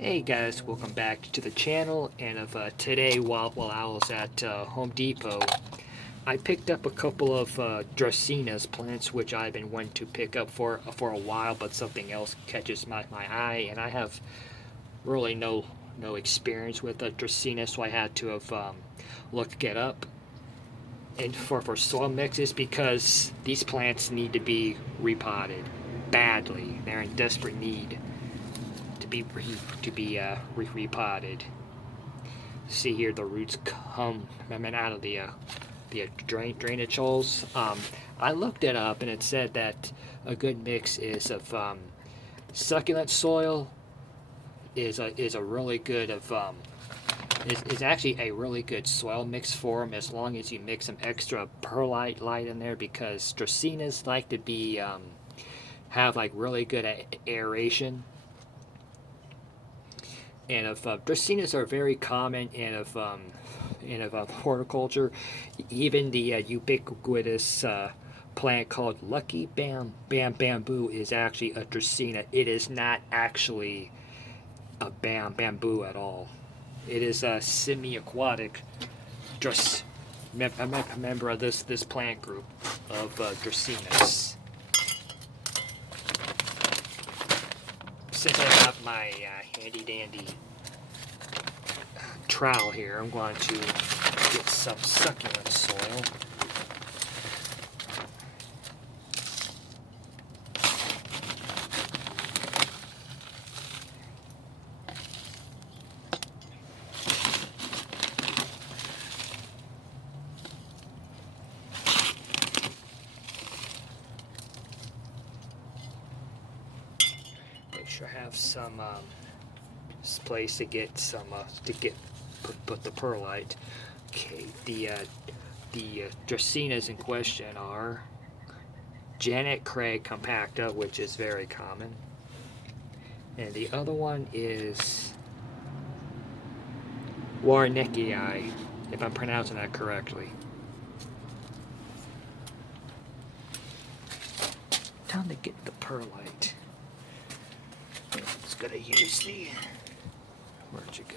Hey guys, welcome back to the channel. And today, while I was at Home Depot, I picked up a couple of Dracena's plants, which I've been wanting to pick up for a while, but something else catches my eye, and I have really no experience with Dracena, so I had to have look it up. And for soil mixes, because these plants need to be repotted badly. They're in desperate need to be repotted. See here, the roots come out of the drainage holes. I looked it up, and it said that a good mix is of succulent soil is a really good of is actually a really good soil mix for them, as long as you mix some extra perlite light in there, because Dracenas like to be have like really good aeration. And if Dracenas are very common in horticulture, even the ubiquitous plant called Lucky Bamboo is actually a Dracena. It is not actually a bamboo at all. It is a semi-aquatic member of this plant group of Dracenas. Since I have my handy dandy trowel here, I'm going to get some succulent soil. Make sure I have some place to get some put the perlite. Okay, the Dracenas in question are Janet Craig compacta, which is very common, and the other one is Warneckii, if I'm pronouncing that correctly. Time to get the perlite. It's gonna use the. Where'd you go?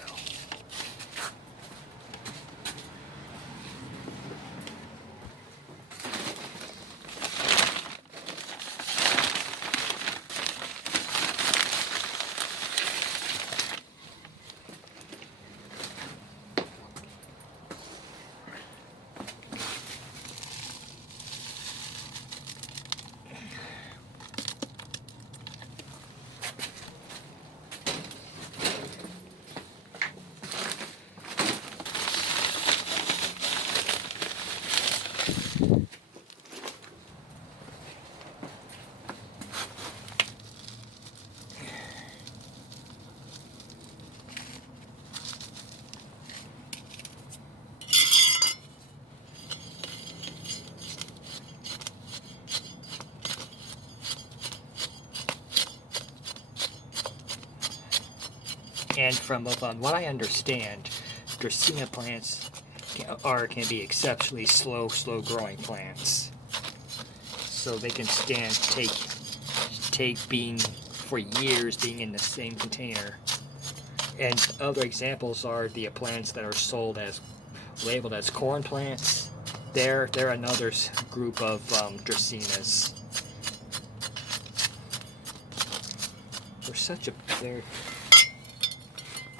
And from what I understand, Dracena plants can be exceptionally slow growing plants. So they can take being for years being in the same container. And other examples are the plants that are sold as labeled as corn plants. They're another group of Dracenas. They're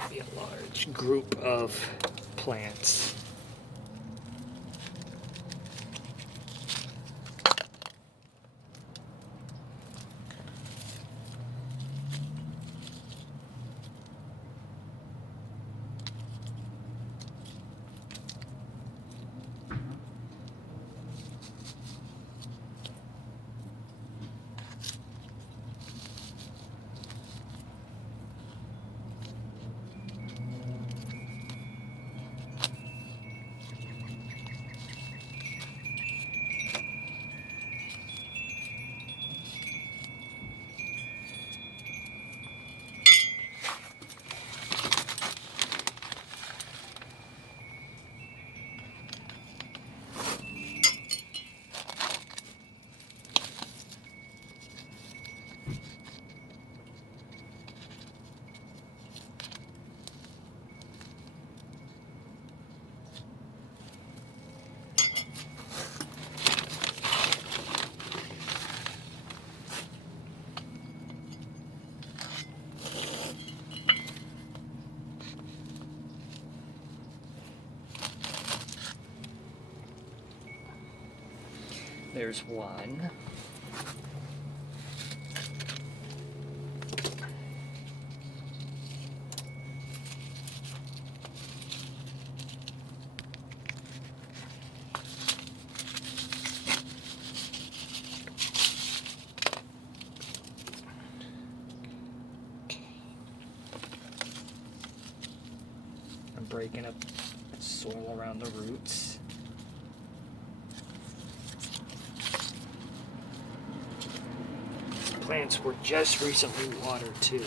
be a large group of plants. There's one. I'm breaking up soil around the roots. Plants were just recently watered too.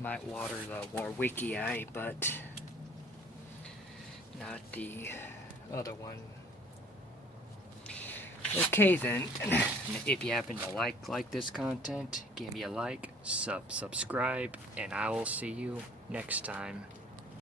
Might water the Warwicki, but not the other one. Okay then, if you happen to like this content, give me a like, subscribe, and I will see you next time.